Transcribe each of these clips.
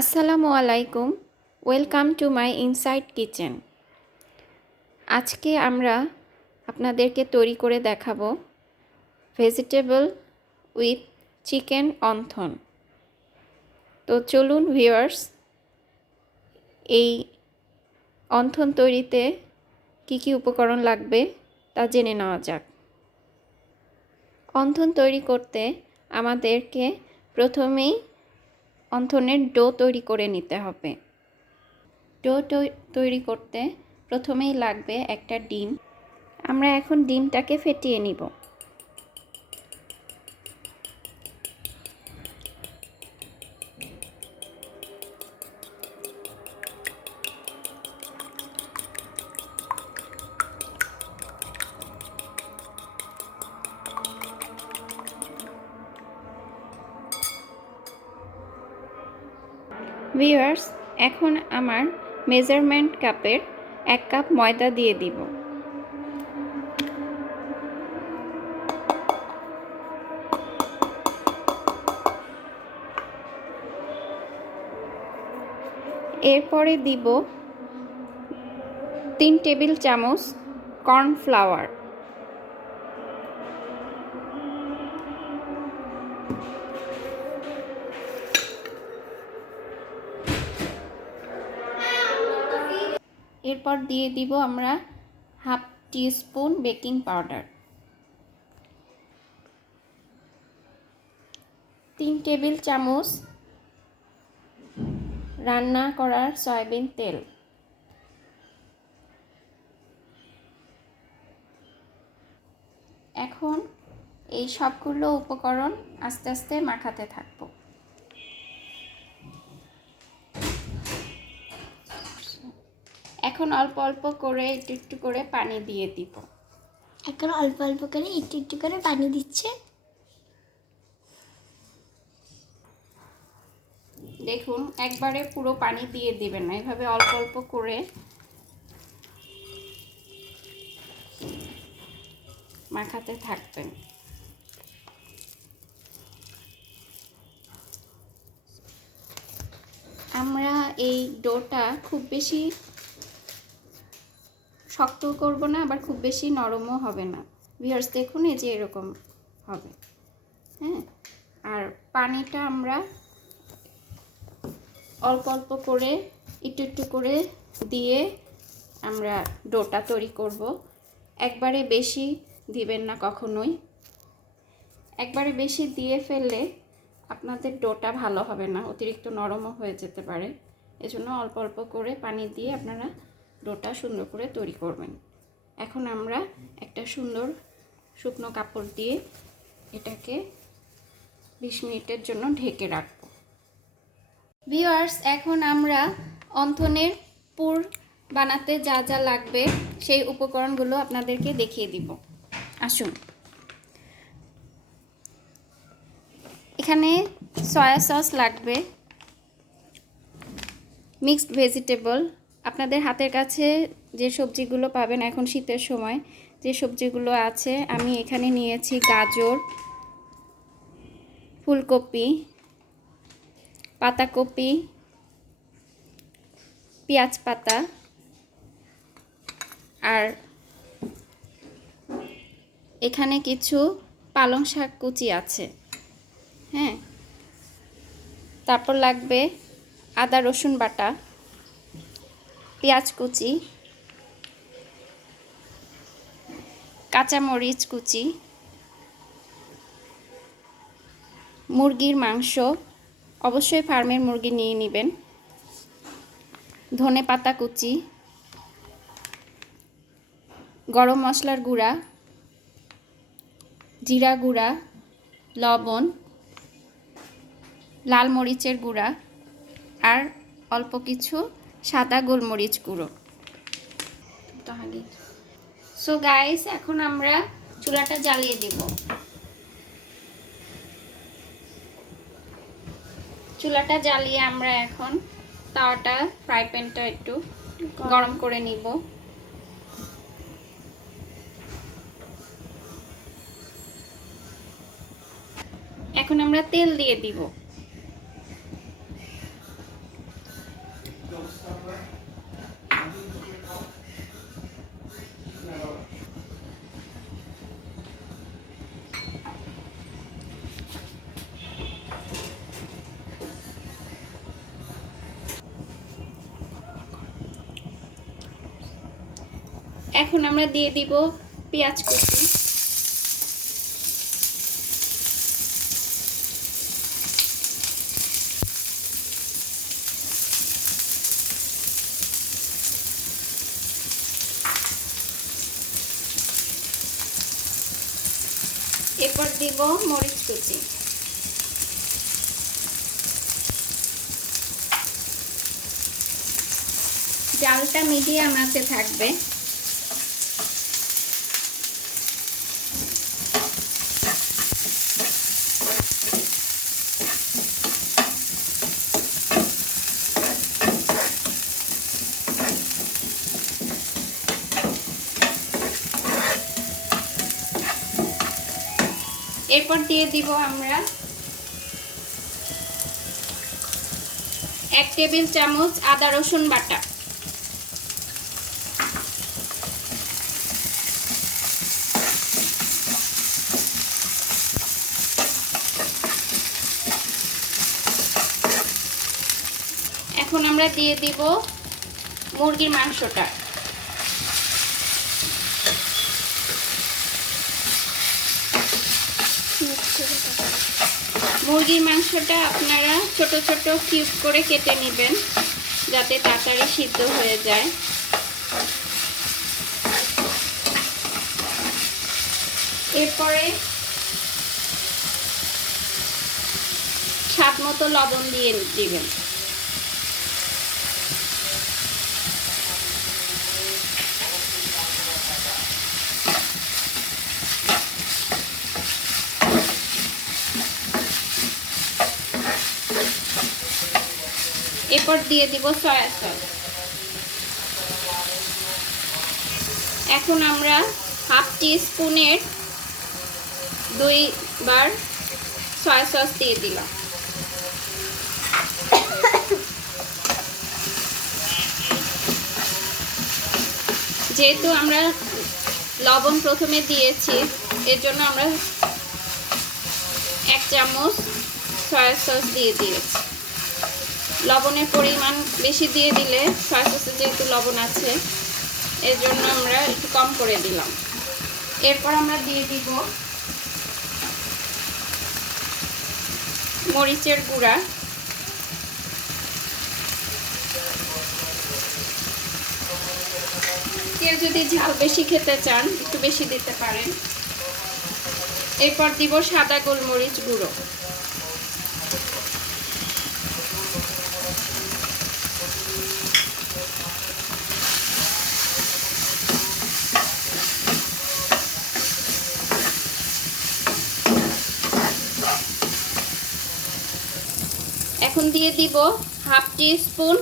আসসালামু আলাইকুম, welcome to my inside kitchen. আজকে আমরা আপনাদেরকে তৈরি করে দেখাবো ভেজিটেবল উইথ চিকেন অন্থন। তো চলুন ভিউয়ার্স, এই অন্থন তৈরিতে কি কি উপকরণ লাগবে তা জেনে নেওয়া যাক। অন্থন তৈরি করতে আমাদেরকে প্রথমেই অন্থনের ডো তৈরি করে নিতে হবে। ডো তৈরি করতে প্রথমেই লাগবে একটা ডিম। আমরা এখন ডিমটাকে ফেটিয়ে নিব। ভিউয়ার্স, এখন আমার মেজারমেন্ট কাপের 1 কাপ ময়দা দিয়ে দিব। এরপরে দিব 3 টেবিল চামচ কর্নফ্লাওয়ার। এরপর দিয়ে দিব আমরা half teaspoon baking powder, 3 table চামচ রান্না করার সয়াবিন তেল, এখন এই সবগুলো উপকরণ আস্তে আস্তে মাখাতে থাকবো। এখন অল্প অল্প করে একটু একটু করে পানি দিয়ে দিব। এখন অল্প অল্প করে একটু একটু করে পানি দিচ্ছে। দেখুন, একবারে পুরো পানি দিয়ে দিবেন না, এভাবে অল্প অল্প করে মাখাতে থাকবেন। আমরা এই ডোটা খুব বেশি শক্ত করব না, আবার খুব বেশি নরমও হবে না। ভিউয়ার্স দেখুন, এই যে এরকম হবে। হ্যাঁ, আর পানিটা আমরা অল্প অল্প করে একটু একটু করে দিয়ে আমরা ডোটা তৈরি করব। একবারে বেশি দিবেন না কখনোই। একবারে বেশি দিয়ে ফেললে আপনাদের ডোটা ভালো হবে না, অতিরিক্ত নরমও হয়ে যেতে পারে। এজন্য অল্প অল্প করে পানি দিয়ে আপনারা ডোটা সুন্দর করে তৈরি করবেন। এখন আমরা একটা সুন্দর শুকনো কাপড় দিয়ে এটাকে 20 মিনিটের জন্য ঢেকে রাখব। ভিউয়ার্স, এখন আমরা অন্থনের পুর বানাতে যা যা লাগবে সেই উপকরণগুলো আপনাদেরকে দেখিয়ে দিব। আসুন, এখানে সয়া সস লাগবে, মিক্সড ভেজিটেবল, আপনাদের হাতের কাছে যে সবজিগুলো পাবেন এখন শীতের সময় যে সবজিগুলো আছে, আমি এখানে নিয়েছি গাজর, ফুলকপি, পাতাকপি, পেঁয়াজ পাতা, আর এখানে কিছু পালং শাক কুচি আছে। হ্যাঁ, তারপর লাগবে আদা রসুন বাটা, পেঁয়াজ কুচি, কাঁচামরিচ কুচি, মুরগির মাংস, অবশ্যই ফার্মের মুরগি নিয়ে নেবেন, ধনে পাতা কুচি, গরম মশলার গুঁড়া, জিরা গুঁড়া, লবণ, লাল মরিচের গুঁড়া, আর অল্প কিছু সাদা গোলমরিচ গুঁড়ো। সো গাইস, এখন আমরা চুলাটা জ্বালিয়ে দেব। চুলাটা জ্বালিয়ে আমরা এখন তাওয়াটা, ফ্রাই প্যানটা একটু গরম করে নিব। এখন আমরা তেল দিয়ে দিব। এখন আমরা দিয়ে দিব পেঁয়াজ কুচি। এরপর দিব মরিচ কুচি। জালটা মিডিয়াম আঁচে থাকবে। এরপর দিয়ে দিব আমরা 1 টেবিল চামচ আদা রসুন বাটা। এখন আমরা দিয়ে দিব মুরগির মাংসটা। মুরগির মাংসটা আপনারা ছোট ছোট কিউব করে কেটে নেবেন যাতে তাড়াতাড়ি সিদ্ধ হয়ে যায়। এরপরে স্বাদ মতো লবণ দিয়ে দিবেন। এরপর দিয়ে দিব সয়া সস। এখন আমরা হাফ টি স্পুনের 2 বার সয়া সস দিয়ে দিলাম। যেহেতু আমরা লবণ প্রথমে দিয়েছি এর জন্য আমরা 1 চামচ সয়া সস দিয়ে দিয়েছি। লবণের পরিমাণ বেশি দিয়ে দিলে সয়া সসে যেহেতু লবণ আছে এর জন্য আমরা একটু কম করে দিলাম। এরপর আমরা দিয়ে দিব মরিচের গুঁড়া। কেউ যদি ঝাল বেশি খেতে চান একটু বেশি দিতে পারেন। এরপর দিব সাদা গোলমরিচ গুঁড়ো। এখন দিয়ে দিব হাফ টি স্পুন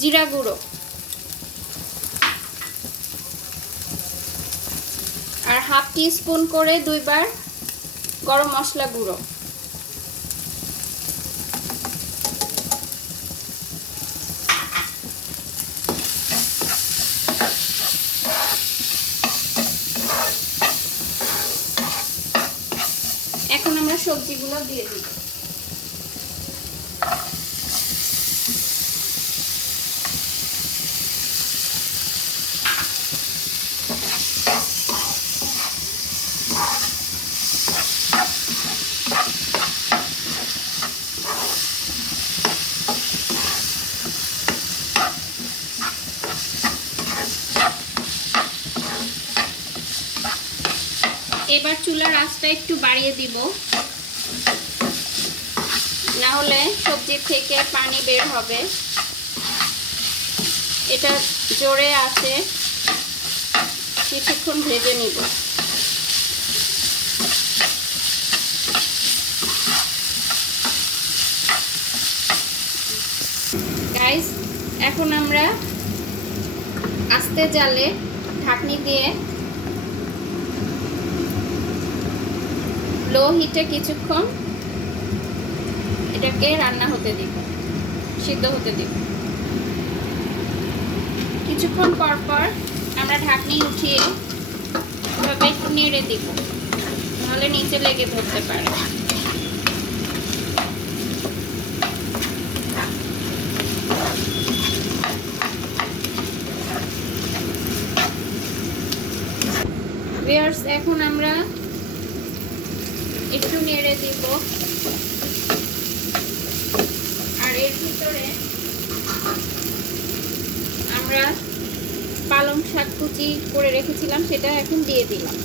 জিরা গুঁড়ো আর হাফ টি স্পুন করে 2 বার গরম মশলা গুঁড়ো। এখন আমরা সবজিগুলো দিয়ে দিব। এবার চুলার আঁচটা একটু বাড়িয়ে দিব, না হলে সবজি থেকে পানি বের হবে। এটা জোরে আছে কিছুক্ষণ ভেজে নিব। গাইস, এখন আমরা আস্তে জালে ঢাকনি দিয়ে লো হিটে কিছুক্ষণ এটাকে রান্না হতে দিব, সিদ্ধ হতে দিব। কিছুক্ষণ পর পর আমরা ঢাকনি উঠিয়ে এভাবে একটু নেড়ে দিব, নাহলে নিচে লেগে ধরতে পারে। ভিউয়ার্স, এখন আমরা একটু নেড়ে দিব। আর এর ভিতরে আমরা পালং শাক কুচি করে রেখেছিলাম, সেটা এখন দিয়ে দিলাম।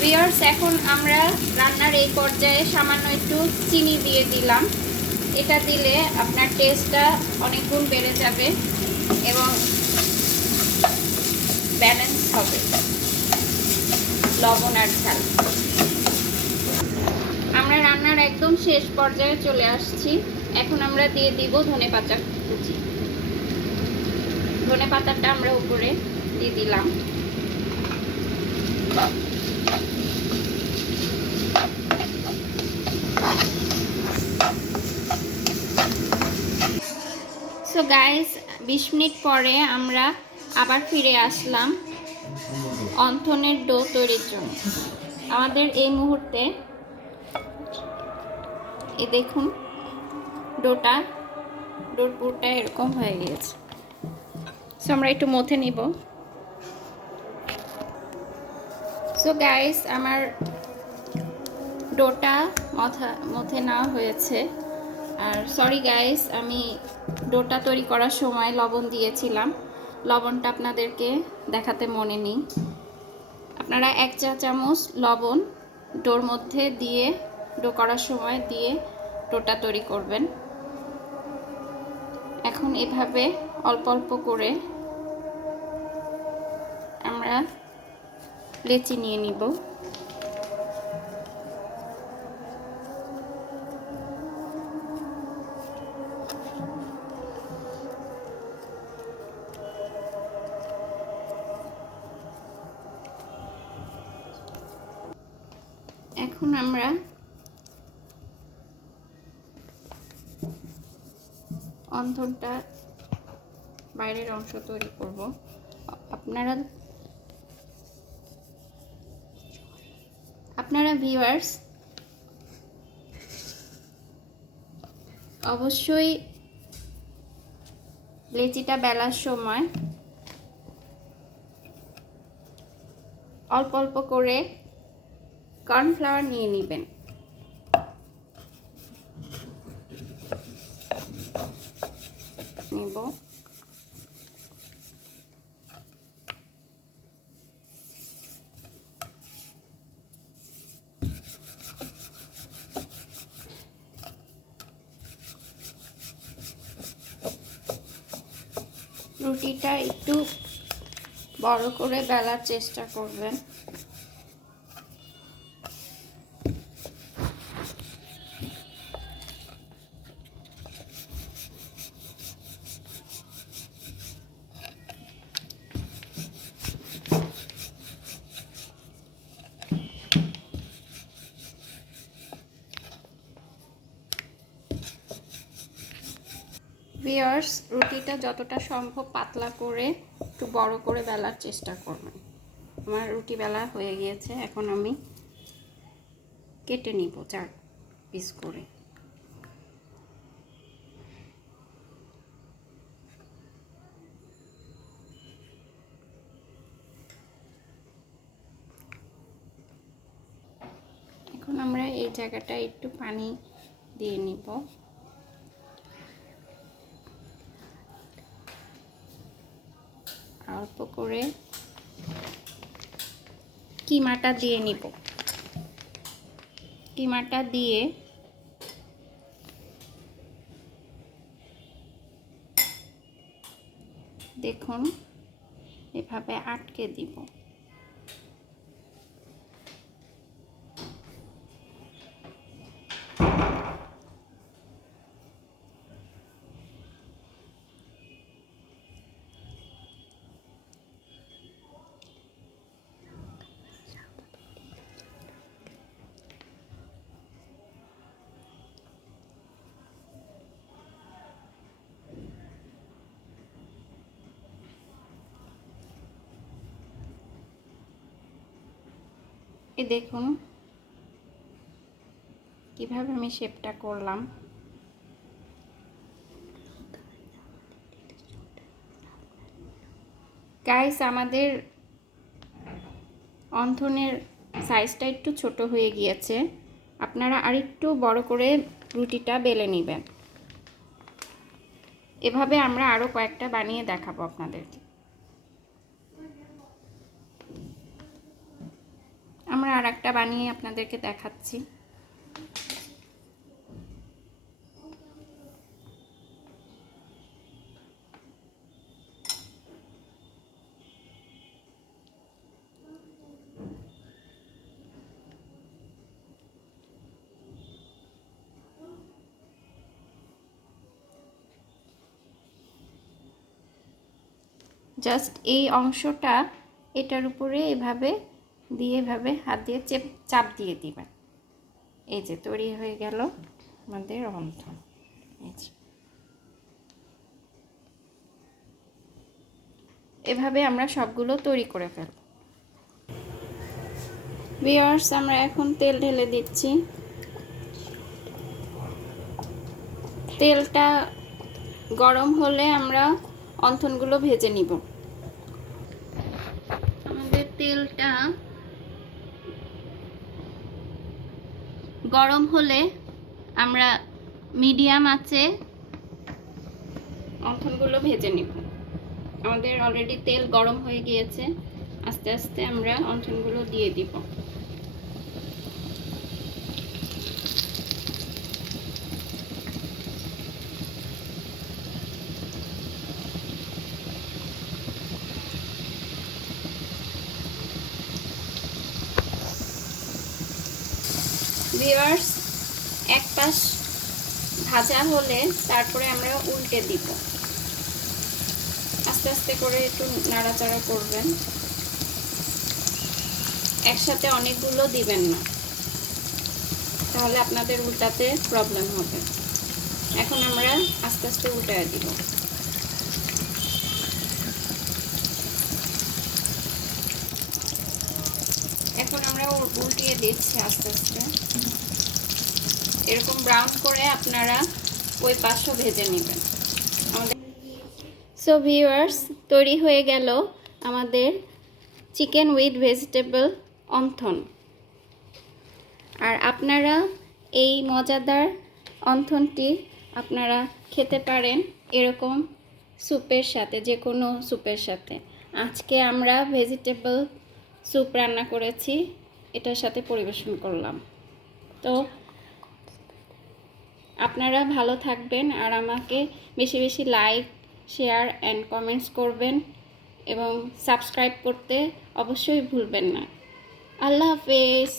ভিউয়ার্স, এখন আমরা রান্নার এই পর্যায়ে সামান্য একটু চিনি দিয়ে দিলাম। এটা দিলে আপনার টেস্টটা অনেক গুণ বেড়ে যাবে এবং ব্যালেন্স হবে লবণ আর ঝাল। আমরা রান্নার একদম শেষ পর্যায়ে চলে আসছি। এখন আমরা দিয়ে দিব ধনেপাতা কুচি। ধনেপাতাটা আমরা উপরে দিয়ে দিলাম। সো গাইস, 20 মিনিট পরে আমরা আবার ফিরে আসলাম অন্থনের ডো তৈরির জন্য। আমাদের এই মুহূর্তে এই দেখুন ডোর পুরটা এরকম হয়ে গিয়েছে। সো আমরা একটু মথে নিব। সো গাইস, আমার ডোটা মথে নেওয়া হয়েছে। আর সরি গাইস, আমি ডোটা তৈরি করার সময় লবণ দিয়েছিলাম, লবণটা আপনাদেরকে দেখাতে মনে নেই। আপনারা 1 চা চামচ লবণ ডোর মধ্যে দিয়ে ডো করার সময় দিয়ে ডোটা তৈরি করবেন। এখন এভাবে অল্প অল্প করে আমরা লেচি নিয়ে নিব। এখন আমরা অন্থনটা বাইরের অংশ তৈরি করব। আপনারা ভিউয়ার্স অবশ্যই লেচিটা বেলার সময় অল্প অল্প করে কর্নফ্লাওয়ার নিয়ে নেবেন। নেব রুটিটা একটু বড় করে বেলার চেষ্টা করবেন। ভিউয়ার্স, রুটিটা যতটা সম্ভব পাতলা করে একটু বড় করে বেলার চেষ্টা করবেন। আমার রুটি বেলা হয়ে গিয়েছে, এখন আমি কেটে নিব 4 পিস করে। এখন আমরা এই জায়গাটা একটু পানি দিয়ে নিব। অল্প করে কিমাটা দিয়ে নিব। কিমাটা দিয়ে দেখুন এভাবে আটকে দিব। এই দেখুন কিভাবে আমি শেপটা করলাম। গাইস, আমাদের অন্থনের সাইজটা একটু ছোট হয়ে গিয়েছে, আপনারা আরেকটু বড় করে রুটিটা বেলে নেবেন। এভাবে আমরা আরও কয়েকটা বানিয়ে দেখাবো আপনাদেরকে। আমরা আর একটা বানিয়ে আপনাদেরকে দেখাচ্ছি। জাস্ট এই অংশটা এটার উপরে এভাবে দিয়ে এভাবে হাত দিয়ে চাপ দিয়ে দিবেন। এই যে তৈরি হয়ে গেল আমাদের অন্থন। এভাবে আমরা সবগুলো তৈরি করে ফেলব। ভিউয়ার্স, আমরা এখন তেল ঢেলে দিচ্ছি। তেলটা গরম হলে আমরা অন্থনগুলো ভেজে নিব। আমাদের তেলটা গরম হলে আমরা মিডিয়াম আঁচে অন্থনগুলো ভেজে নিব। আমাদের অলরেডি তেল গরম হয়ে গিয়েছে, আস্তে আস্তে আমরা অন্থনগুলো দিয়ে দিব। ভিউয়ার্স, এক পাশ ভাজা হলে তারপরে আমরা উল্টে দিব। আস্তে আস্তে করে একটু নাড়াচাড়া করবেন, একসাথে অনেকগুলো দিবেন না, তাহলে আপনাদের উল্টাতে প্রবলেম হবে। এখন আমরা আস্তে আস্তে উল্টায় দিব। এখন আমরা উল্টিয়ে দিচ্ছি আস্তে আস্তে। এরকম ব্রাউন করে আপনারা ওই পাশও ভেজে নেবেন। আমাদের সো ভিউয়ার্স, তৈরি হয়ে গেল আমাদের চিকেন উইথ ভেজিটেবল অন্থন। আর আপনারা এই মজাদার অন্থনটি আপনারা খেতে পারেন এরকম স্যুপের সাথে, যে কোনো স্যুপের সাথে। আজকে আমরা ভেজিটেবল স্যুপ রান্না করেছি, এটার সাথে পরিবেশন করলাম। তো আপনারা ভালো থাকবেন আর আমাকে বেশি বেশি লাইক, শেয়ার অ্যান্ড কমেন্টস করবেন এবং সাবস্ক্রাইব করতে অবশ্যই ভুলবেন না। আল্লাহ হাফেজ।